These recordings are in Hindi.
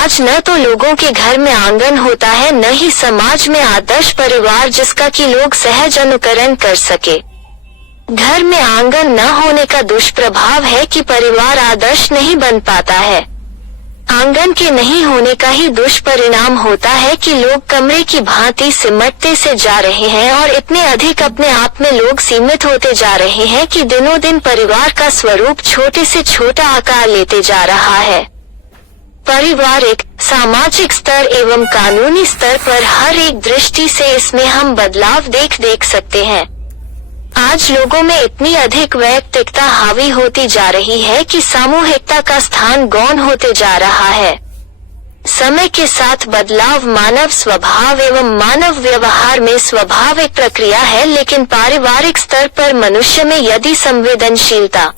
आज न तो लोगों के घर में आंगन होता है, न ही समाज में आदर्श परिवार जिसका कि लोग सहज अनुकरण कर सके। घर में आंगन न होने का दुष्प्रभाव है कि परिवार आदर्श नहीं बन पाता है। आंगन के नहीं होने का ही दुष्परिणाम होता है कि लोग कमरे की भांति सिमटते से जा रहे हैं और इतने अधिक अपने आप में लोग सीमित होते जा रहे हैं कि दिनों दिन परिवार का स्वरूप छोटे से छोटा आकार लेते जा रहा है। पारिवारिक, सामाजिक स्तर एवं कानूनी स्तर पर हर एक दृष्टि से इसमें हम बदलाव देख सकते हैं। आज लोगों में इतनी अधिक वैयक्तिकता हावी होती जा रही है कि सामूहिकता का स्थान गौण होते जा रहा है। समय के साथ बदलाव मानव स्वभाव एवं मानव व्यवहार में स्वाभाविक प्रक्रिया है, लेकिन पारिवारिक स्तर पर मनुष्य में यदि संवेदनशीलता,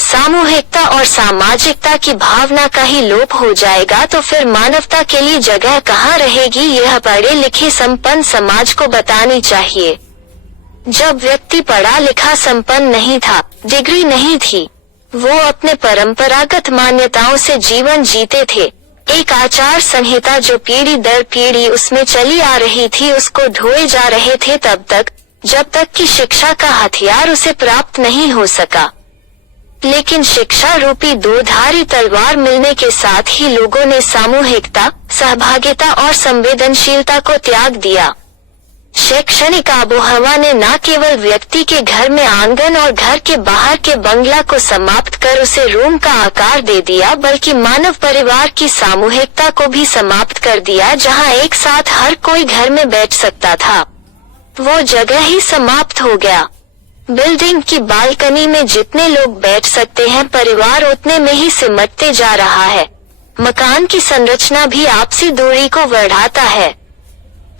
सामूहिकता और सामाजिकता की भावना का ही लोप हो जाएगा तो फिर मानवता के लिए जगह कहाँ रहेगी, यह पढ़े लिखे संपन्न समाज को बतानी चाहिए। जब व्यक्ति पढ़ा लिखा संपन्न नहीं था, डिग्री नहीं थी, वो अपने परंपरागत मान्यताओं से जीवन जीते थे। एक आचार संहिता जो पीढ़ी दर पीढ़ी उसमें चली आ रही थी, उसको ढोए जा रहे थे तब तक जब तक कि शिक्षा का हथियार उसे प्राप्त नहीं हो सका। लेकिन शिक्षा रूपी दोधारी तलवार मिलने के साथ ही लोगों ने सामूहिकता, सहभागिता और संवेदनशीलता को त्याग दिया। शैक्षणिक आबोहवा ने न केवल व्यक्ति के घर में आंगन और घर के बाहर के बंगला को समाप्त कर उसे रूम का आकार दे दिया, बल्कि मानव परिवार की सामूहिकता को भी समाप्त कर दिया, जहां एक साथ हर कोई घर में बैठ सकता था। वो जगह ही समाप्त हो गया। बिल्डिंग की बालकनी में जितने लोग बैठ सकते हैं, परिवार उतने में ही सिमटते जा रहा है। मकान की संरचना भी आपसी दूरी को बढ़ाता है।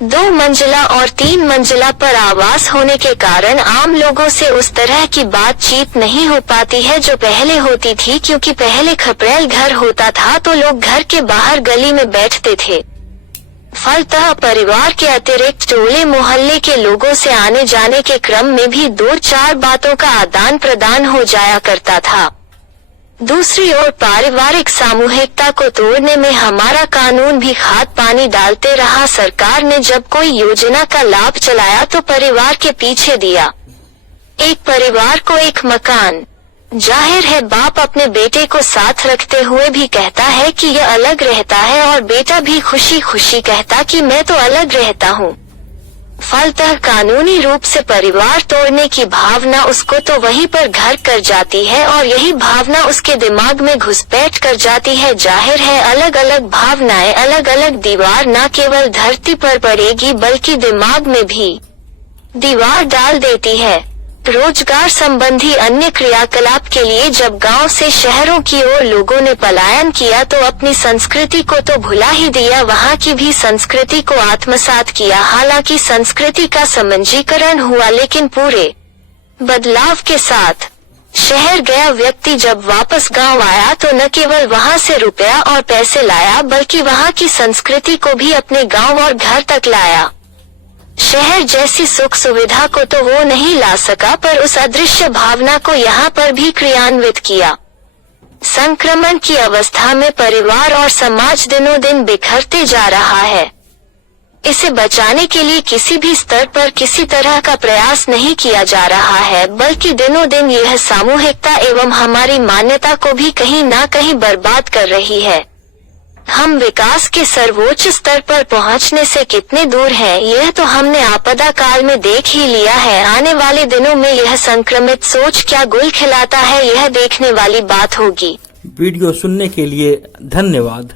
2 मंजिला और 3 मंजिला पर आवास होने के कारण आम लोगों से उस तरह की बातचीत नहीं हो पाती है जो पहले होती थी, क्योंकि पहले खपरेल घर होता था तो लोग घर के बाहर गली में बैठते थे। फलतः परिवार के अतिरिक्त टोले मोहल्ले के लोगों से आने जाने के क्रम में भी 2-4 बातों का आदान प्रदान हो जाया करता था। दूसरी ओर पारिवारिक सामूहिकता को तोड़ने में हमारा कानून भी खाद पानी डालते रहा। सरकार ने जब कोई योजना का लाभ चलाया तो परिवार के पीछे दिया। एक परिवार को एक मकान। जाहिर है बाप अपने बेटे को साथ रखते हुए भी कहता है कि यह अलग रहता है और बेटा भी खुशी खुशी कहता कि मैं तो अलग रहता हूँ। फलतः कानूनी रूप से परिवार तोड़ने की भावना उसको तो वहीं पर घर कर जाती है और यही भावना उसके दिमाग में घुसपैठ कर जाती है। जाहिर है अलग अलग भावनाएं अलग अलग दीवार न केवल धरती पर पड़ेगी बल्कि दिमाग में भी दीवार डाल देती है। रोजगार संबंधी अन्य क्रियाकलाप के लिए जब गांव से शहरों की ओर लोगों ने पलायन किया तो अपनी संस्कृति को तो भुला ही दिया, वहां की भी संस्कृति को आत्मसात किया। हालांकि संस्कृति का समंजीकरण हुआ, लेकिन पूरे बदलाव के साथ शहर गया व्यक्ति जब वापस गांव आया तो न केवल वहां से रुपया और पैसे लाया बल्कि वहां की संस्कृति को भी अपने गांव और घर तक लाया। शहर जैसी सुख सुविधा को तो वो नहीं ला सका, पर उस अदृश्य भावना को यहाँ पर भी क्रियान्वित किया। संक्रमण की अवस्था में परिवार और समाज दिनों दिन बिखरते जा रहा है। इसे बचाने के लिए किसी भी स्तर पर किसी तरह का प्रयास नहीं किया जा रहा है, बल्कि दिनों दिन यह सामूहिकता एवं हमारी मान्यता को भी कहीं ना कहीं बर्बाद कर रही है। हम विकास के सर्वोच्च स्तर पर पहुंचने से कितने दूर हैं, यह तो हमने आपदा काल में देख ही लिया है। आने वाले दिनों में यह संक्रमित सोच क्या गुल खिलाता है, यह देखने वाली बात होगी। वीडियो सुनने के लिए धन्यवाद।